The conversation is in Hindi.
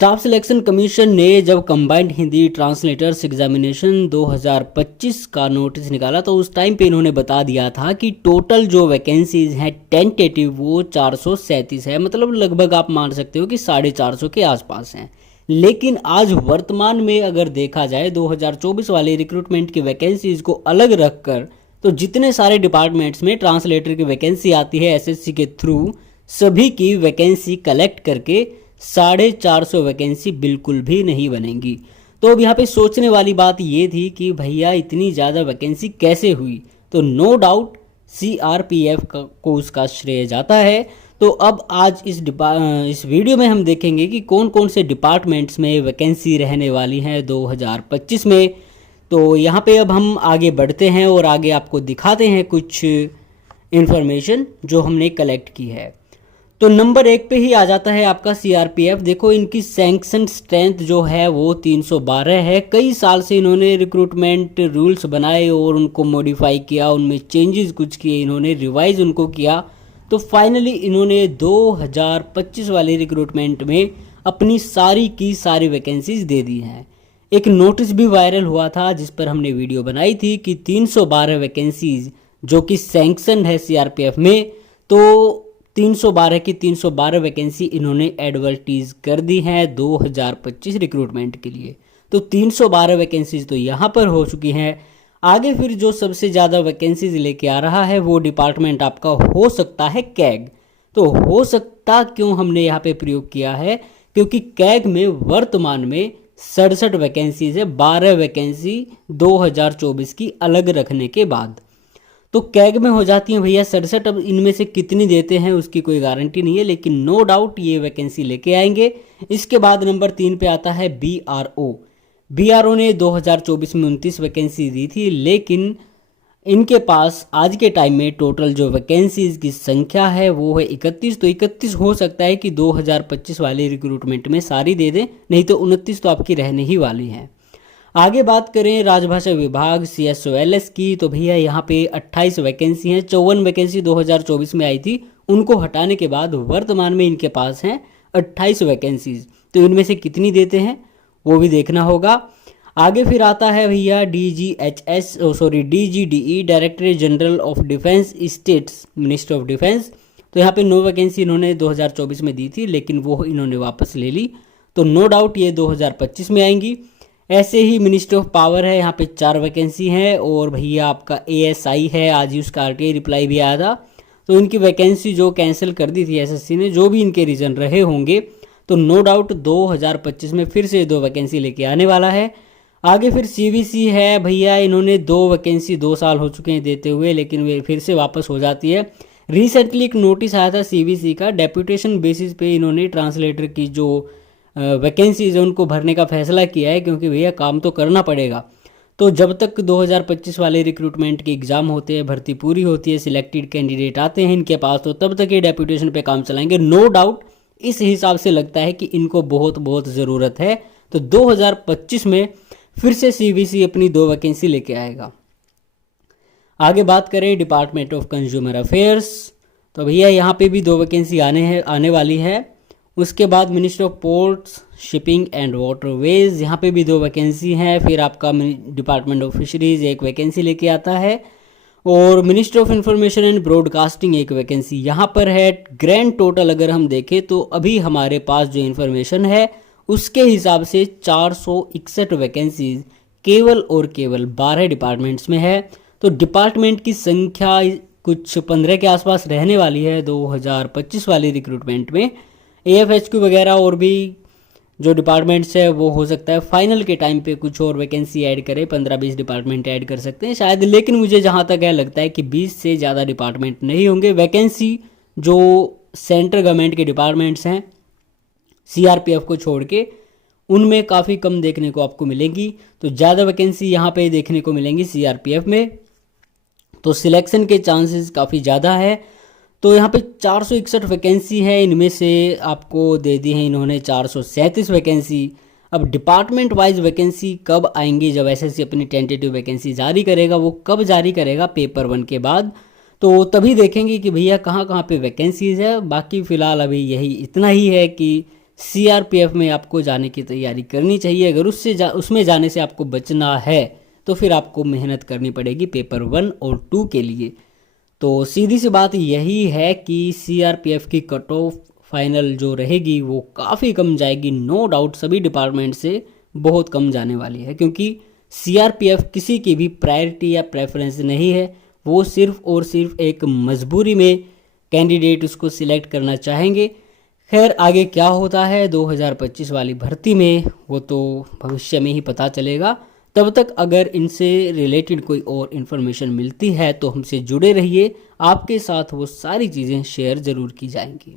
स्टाफ सिलेक्शन कमीशन ने जब कंबाइंड हिंदी ट्रांसलेटर्स एग्जामिनेशन 2025 का नोटिस निकाला तो उस टाइम पे इन्होंने बता दिया था कि टोटल जो वैकेंसीज हैं टेंटेटिव वो 437 है, मतलब लगभग आप मान सकते हो कि 450 के आसपास हैं। लेकिन आज वर्तमान में अगर देखा जाए 2024 वाले रिक्रूटमेंट की वैकेंसीज को अलग रखकर तो जितने सारे डिपार्टमेंट्स में ट्रांसलेटर की वैकेंसी आती है एसएससी के थ्रू, सभी की वैकेंसी कलेक्ट करके 450 वैकेंसी बिल्कुल भी नहीं बनेंगी। तो अब यहाँ पे सोचने वाली बात ये थी कि भैया इतनी ज़्यादा वैकेंसी कैसे हुई, तो नो डाउट सीआरपीएफ को उसका श्रेय जाता है। तो अब आज इस वीडियो में हम देखेंगे कि कौन कौन से डिपार्टमेंट्स में वैकेंसी रहने वाली है 2025 में। तो यहाँ पे अब हम आगे बढ़ते हैं और आगे आपको दिखाते हैं कुछ इन्फॉर्मेशन जो हमने कलेक्ट की है। तो नंबर 1 पे ही आ जाता है आपका सीआरपीएफ। देखो इनकी सैंक्शन स्ट्रेंथ जो है वो 312 है। कई साल से इन्होंने रिक्रूटमेंट रूल्स बनाए और उनको मॉडिफाई किया, उनमें चेंजेस कुछ किए, इन्होंने रिवाइज उनको किया। तो फाइनली इन्होंने 2025 वाले रिक्रूटमेंट में अपनी सारी की सारी वैकेंसीज दे दी हैं। एक नोटिस भी वायरल हुआ था जिस पर हमने वीडियो बनाई थी कि 312 वैकेंसीज जो कि सैंक्शन है सीआरपीएफ में, तो 312 की 312 वैकेंसी इन्होंने एडवर्टीज कर दी है 2025 रिक्रूटमेंट के लिए। तो 312 वैकेंसीज तो यहाँ पर हो चुकी हैं। आगे फिर जो सबसे ज़्यादा वैकेंसीज लेके आ रहा है वो डिपार्टमेंट आपका हो सकता है कैग। तो हो सकता क्यों हमने यहाँ पे प्रयोग किया है, क्योंकि कैग में वर्तमान में 67 वैकेंसीज है, 12 वैकेंसी 2024 की अलग रखने के बाद। तो कैग में हो जाती हैं भैया 67। अब इनमें से कितनी देते हैं उसकी कोई गारंटी नहीं है, लेकिन नो डाउट ये वैकेंसी लेके आएंगे। इसके बाद नंबर 3 पे आता है बीआरओ। बीआरओ ने 2024 में 29 वैकेंसी दी थी, लेकिन इनके पास आज के टाइम में टोटल जो वैकेंसीज की संख्या है वो है 31। तो 31 हो सकता है कि 2025 वाले रिक्रूटमेंट में सारी दे दें, नहीं तो 29 तो आपकी रहने ही वाली हैं। आगे बात करें राजभाषा विभाग CSOLS की, तो भैया यहाँ पे 28 वैकेंसी हैं। 54 वैकेंसी 2024 में आई थी, उनको हटाने के बाद वर्तमान में इनके पास हैं 28 वैकेंसीज। तो इनमें से कितनी देते हैं वो भी देखना होगा। आगे फिर आता है भैया DGDE, directorate general of defence states, minister of defence. तो यहाँ पे 9 वैकेंसी इन्होंने 2024 में दी थी, लेकिन वो इन्होंने वापस ले ली। तो नो डाउट ये 2025 में आएंगी। ऐसे ही मिनिस्ट्री ऑफ पावर है, यहाँ पे 4 वैकेंसी हैं। और भैया आपका ASI है, आज ही उसका RTI रिप्लाई भी आया था। तो इनकी वैकेंसी जो कैंसिल कर दी थी एसएससी ने, जो भी इनके रीज़न रहे होंगे, तो नो डाउट 2025 में फिर से 2 वैकेंसी लेके आने वाला है। आगे फिर CVC है भैया, इन्होंने 2 वैकेंसी 2 साल हो चुके हैं देते हुए, लेकिन वे फिर से वापस हो जाती है। रिसेंटली एक नोटिस आया था CVC का, डेप्यूटेशन बेसिस पे इन्होंने ट्रांसलेटर की जो वैकेंसीज है उनको भरने का फैसला किया है, क्योंकि भैया काम तो करना पड़ेगा। तो जब तक 2025 वाले रिक्रूटमेंट के एग्ज़ाम होते हैं, भर्ती पूरी होती है, सिलेक्टेड कैंडिडेट आते हैं इनके पास, तो तब तक ये डेप्यूटेशन पे काम चलाएंगे। नो डाउट इस हिसाब से लगता है कि इनको बहुत बहुत ज़रूरत है। तो 2025 में फिर से CVC अपनी 2 वैकेंसी लेके आएगा। आगे बात करें डिपार्टमेंट ऑफ कंज्यूमर अफेयर्स, तो भैया यहाँ पे भी 2 वैकेंसी आने वाली है। उसके बाद ministry of ports, shipping and waterways, यहाँ पे भी 2 वैकेंसी हैं। फिर आपका डिपार्टमेंट ऑफ फिशरीज 1 वैकेंसी लेके आता है, और ministry of information and broadcasting 1 vacancy यहाँ पर है। ग्रैंड टोटल अगर हम देखें तो अभी हमारे पास जो इन्फॉर्मेशन है उसके हिसाब से 461 वैकेंसीज केवल और केवल 12 डिपार्टमेंट्स में है। तो डिपार्टमेंट की संख्या कुछ 15 के आसपास रहने वाली है 2025 वाली रिक्रूटमेंट में। AFHQ वगैरह और भी जो डिपार्टमेंट्स है वो हो सकता है फाइनल के टाइम पे कुछ और वैकेंसी ऐड करे, 15-20 डिपार्टमेंट ऐड कर सकते हैं शायद, लेकिन मुझे जहाँ तक है लगता है कि 20 से ज़्यादा डिपार्टमेंट नहीं होंगे। वैकेंसी जो सेंट्रल गवर्नमेंट के डिपार्टमेंट्स हैं CRPF को छोड़ के, उनमें काफ़ी कम देखने को आपको मिलेंगी। तो ज़्यादा वैकेंसी यहाँ पे देखने को मिलेंगी CRPF में, तो सिलेक्शन के चांसेस काफ़ी ज़्यादा है। तो यहाँ पे 461 वैकेंसी है, इनमें से आपको दे दी है इन्होंने 437 वैकेंसी। अब डिपार्टमेंट वाइज वैकेंसी कब आएंगी, जब एसएससी अपनी टेंटेटिव वैकेंसी जारी करेगा, वो कब जारी करेगा पेपर 1 के बाद, तो तभी देखेंगे कि भैया कहाँ कहाँ पे वैकेंसीज है। बाकी फ़िलहाल अभी यही इतना ही है कि सीआरपीएफ में आपको जाने की तैयारी करनी चाहिए। अगर उसमें जाने से आपको बचना है तो फिर आपको मेहनत करनी पड़ेगी पेपर 1 और 2 के लिए। तो सीधी सी बात यही है कि सीआरपीएफ की कट ऑफ फाइनल जो रहेगी वो काफ़ी कम जाएगी, नो डाउट सभी डिपार्टमेंट से बहुत कम जाने वाली है, क्योंकि सीआरपीएफ किसी की भी प्रायोरिटी या प्रेफरेंस नहीं है। वो सिर्फ और सिर्फ एक मजबूरी में कैंडिडेट उसको सिलेक्ट करना चाहेंगे। खैर आगे क्या होता है 2025 वाली भर्ती में वो तो भविष्य में ही पता चलेगा। तब तक अगर इनसे रिलेटेड कोई और इन्फॉर्मेशन मिलती है तो हमसे जुड़े रहिए, आपके साथ वो सारी चीज़ें शेयर ज़रूर की जाएंगी।